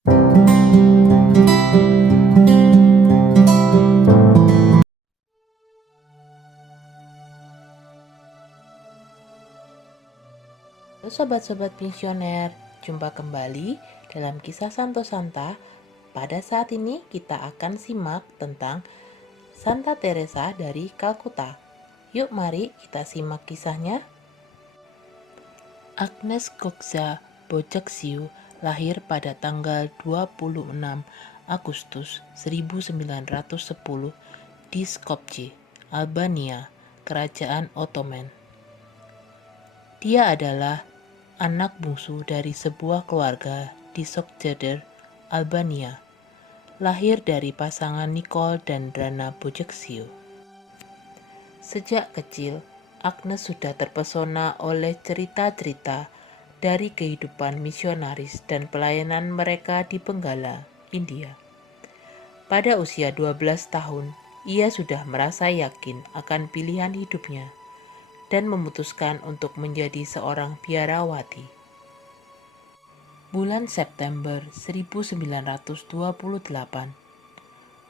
Halo sobat-sobat misioner, jumpa kembali dalam kisah Santo Santa. Pada saat ini kita akan simak tentang Santa Teresa dari Kalkuta. Yuk mari kita simak kisahnya. Agnes Kokza Bojaksiu lahir pada tanggal 26 Agustus 1910 di Skopje, Albania, Kerajaan Ottoman. Dia adalah anak bungsu dari sebuah keluarga di Sokjeder, Albania. Lahir dari pasangan Nicole dan Drana Bojaksiu. Sejak kecil, Agnes sudah terpesona oleh cerita-cerita dari kehidupan misionaris dan pelayanan mereka di Benggala, India. Pada usia 12 tahun, ia sudah merasa yakin akan pilihan hidupnya dan memutuskan untuk menjadi seorang biarawati. Bulan September 1928,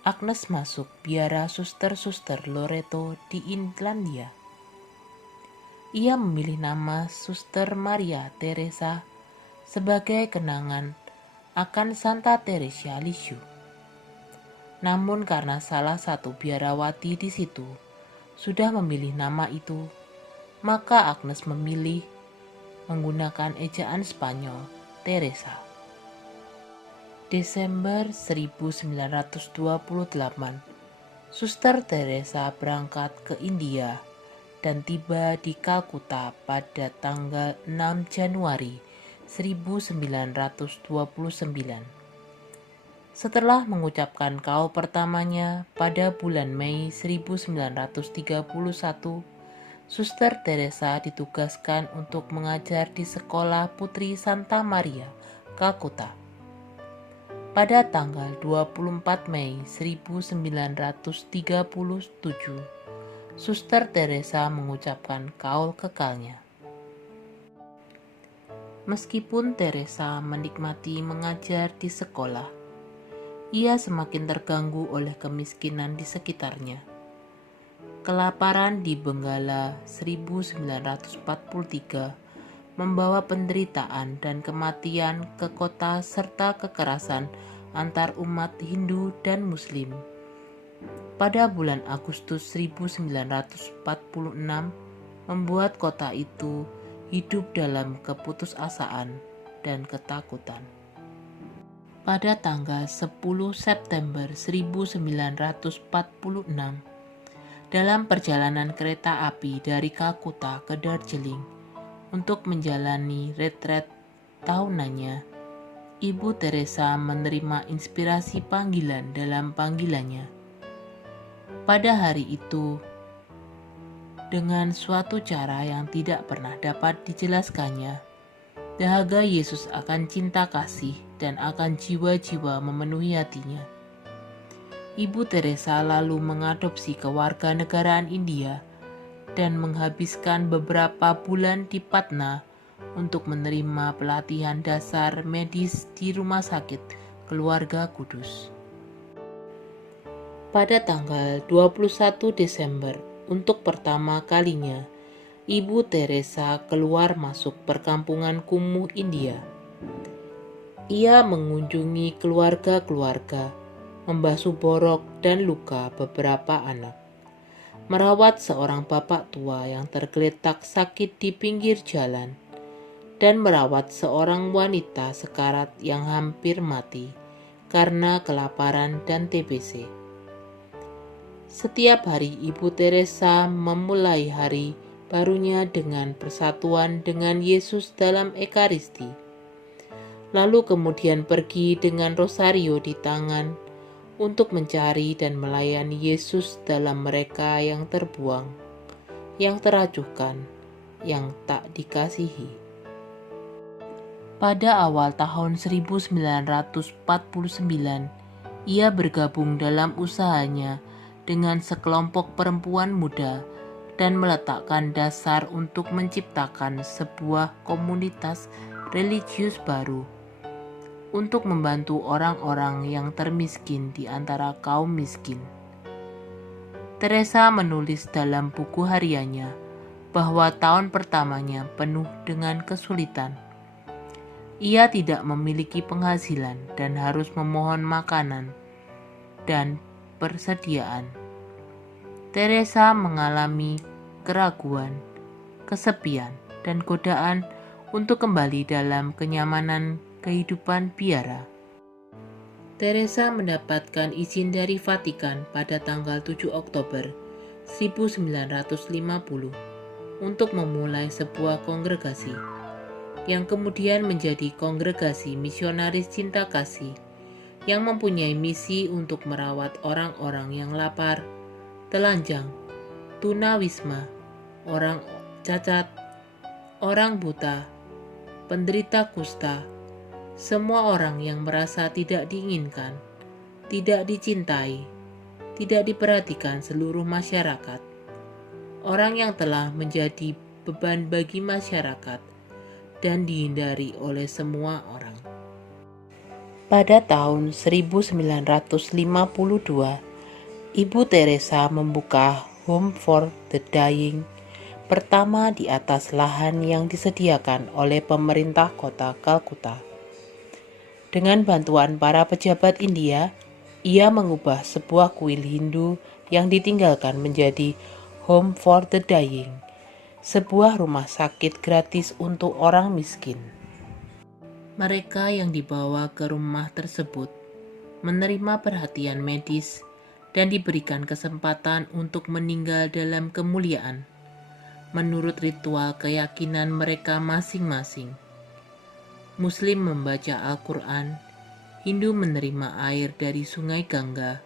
Agnes masuk biara Suster-Suster Loreto di Irlandia. Ia memilih nama Suster Maria Teresa sebagai kenangan akan Santa Teresia Lisieux. Namun karena salah satu biarawati di situ sudah memilih nama itu, maka Agnes memilih menggunakan ejaan Spanyol Teresa. Desember 1928, Suster Teresa berangkat ke India dan tiba di Kalkuta pada tanggal 6 Januari 1929. Setelah mengucapkan kaul pertamanya pada bulan Mei 1931, Suster Teresa ditugaskan untuk mengajar di Sekolah Putri Santa Maria, Kalkuta. Pada tanggal 24 Mei 1937, Suster Teresa mengucapkan kaul kekalnya. Meskipun Teresa menikmati mengajar di sekolah, ia semakin terganggu oleh kemiskinan di sekitarnya. Kelaparan di Benggala 1943 membawa penderitaan dan kematian ke kota serta kekerasan antar umat Hindu dan Muslim. Pada bulan Agustus 1946 membuat kota itu hidup dalam keputusasaan dan ketakutan. Pada tanggal 10 September 1946, dalam perjalanan kereta api dari Kalkuta ke Darjeeling untuk menjalani retret tahunannya, Ibu Teresa menerima inspirasi panggilan dalam panggilannya. Pada hari itu, dengan suatu cara yang tidak pernah dapat dijelaskannya, dahaga Yesus akan cinta kasih dan akan jiwa-jiwa memenuhi hatinya. Ibu Teresa lalu mengadopsi kewarganegaraan India dan menghabiskan beberapa bulan di Patna untuk menerima pelatihan dasar medis di Rumah Sakit Keluarga Kudus. Pada tanggal 21 Desember, untuk pertama kalinya, Ibu Teresa keluar masuk perkampungan kumuh India. Ia mengunjungi keluarga-keluarga, membasuh borok dan luka beberapa anak, merawat seorang bapak tua yang tergeletak sakit di pinggir jalan, dan merawat seorang wanita sekarat yang hampir mati karena kelaparan dan TBC. Setiap hari Ibu Teresa memulai hari barunya dengan persatuan dengan Yesus dalam Ekaristi, lalu kemudian pergi dengan rosario di tangan untuk mencari dan melayani Yesus dalam mereka yang terbuang, yang teracuhkan, yang tak dikasihi. Pada awal tahun 1949, ia bergabung dalam usahanya dengan sekelompok perempuan muda dan meletakkan dasar untuk menciptakan sebuah komunitas religius baru. untuk membantu orang-orang yang termiskin di antara kaum miskin. Teresa menulis dalam buku hariannya bahwa tahun pertamanya penuh dengan kesulitan. Ia tidak memiliki penghasilan dan harus memohon makanan dan persediaan. Teresa mengalami keraguan, kesepian, dan godaan untuk kembali dalam kenyamanan kehidupan biara. Teresa mendapatkan izin dari Vatikan pada tanggal 7 Oktober 1950 untuk memulai sebuah kongregasi yang kemudian menjadi Kongregasi Misionaris Cinta Kasih yang mempunyai misi untuk merawat orang-orang yang lapar, telanjang, tunawisma, orang cacat, orang buta, penderita kusta, semua orang yang merasa tidak diinginkan, tidak dicintai, tidak diperhatikan seluruh masyarakat, orang yang telah menjadi beban bagi masyarakat dan dihindari oleh semua orang. Pada tahun 1952, Ibu Teresa membuka Home for the Dying pertama di atas lahan yang disediakan oleh pemerintah kota Kalkuta. Dengan bantuan para pejabat India, ia mengubah sebuah kuil Hindu yang ditinggalkan menjadi Home for the Dying, sebuah rumah sakit gratis untuk orang miskin. Mereka yang dibawa ke rumah tersebut menerima perhatian medis dan diberikan kesempatan untuk meninggal dalam kemuliaan, menurut ritual keyakinan mereka masing-masing. Muslim membaca Al-Quran, Hindu menerima air dari sungai Gangga,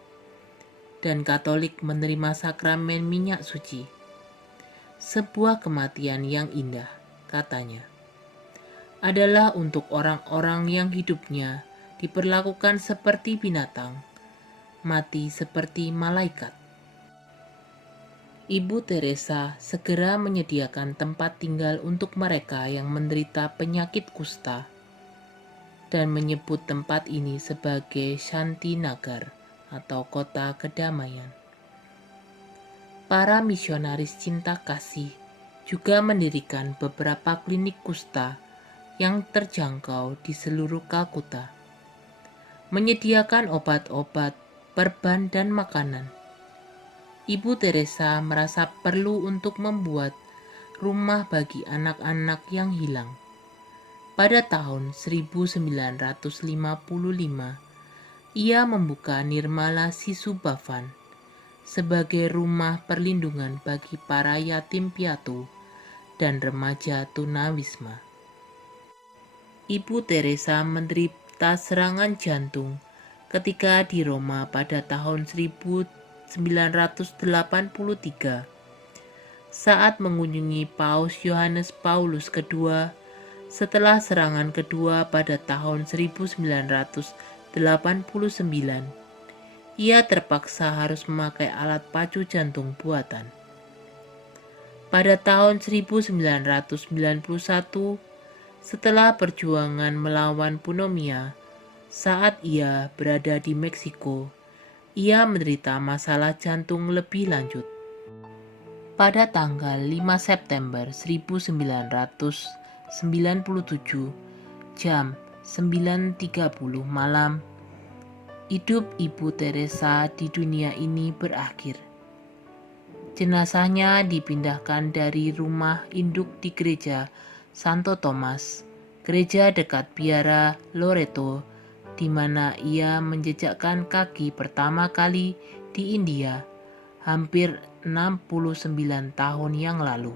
dan Katolik menerima sakramen minyak suci. Sebuah kematian yang indah, katanya, adalah untuk orang-orang yang hidupnya diperlakukan seperti binatang, mati seperti malaikat. Ibu Teresa segera menyediakan tempat tinggal untuk mereka yang menderita penyakit kusta dan menyebut tempat ini sebagai Shanti Nagar atau kota kedamaian. Para misionaris cinta kasih juga mendirikan beberapa klinik kusta yang terjangkau di seluruh Kalkuta, menyediakan obat-obat, perban, dan makanan. Ibu Teresa merasa perlu untuk membuat rumah bagi anak-anak yang hilang. Pada tahun 1955, ia membuka Nirmala Sisu Bhavan sebagai rumah perlindungan bagi para yatim piatu dan remaja tunawisma. Ibu Teresa menderita serangan jantung ketika di Roma pada tahun 1983 saat mengunjungi Paus Yohanes Paulus II setelah serangan kedua pada tahun 1989. Ia terpaksa harus memakai alat pacu jantung buatan. Pada tahun 1991, setelah perjuangan melawan pneumonia, saat ia berada di Meksiko, ia menderita masalah jantung lebih lanjut. Pada tanggal 5 September 1997, jam 9.30 malam, hidup Ibu Teresa di dunia ini berakhir. Jenazahnya dipindahkan dari rumah induk di gereja Santo Thomas, gereja dekat Biara Loreto, di mana ia menjejakkan kaki pertama kali di India hampir 69 tahun yang lalu.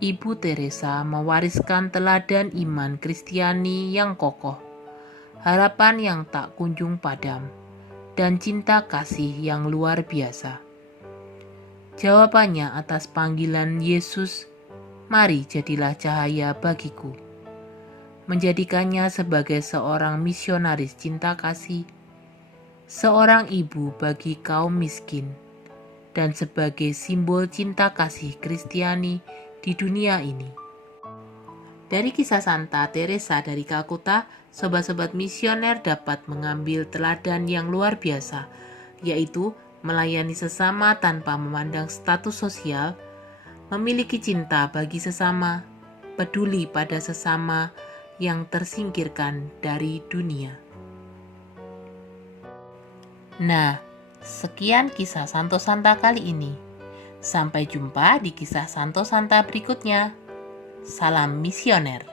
Ibu Teresa mewariskan teladan iman Kristiani yang kokoh, harapan yang tak kunjung padam, dan cinta kasih yang luar biasa. Jawabannya atas panggilan Yesus, "Mari jadilah cahaya bagiku," menjadikannya sebagai seorang misionaris cinta kasih, seorang ibu bagi kaum miskin, dan sebagai simbol cinta kasih Kristiani di dunia ini. Dari kisah Santa Teresa dari Kalkuta, sobat-sobat misioner dapat mengambil teladan yang luar biasa, yaitu melayani sesama tanpa memandang status sosial, memiliki cinta bagi sesama, peduli pada sesama yang tersingkirkan dari dunia. Nah, sekian kisah Santo Santa kali ini. Sampai jumpa di kisah Santo Santa berikutnya. Salam misioner.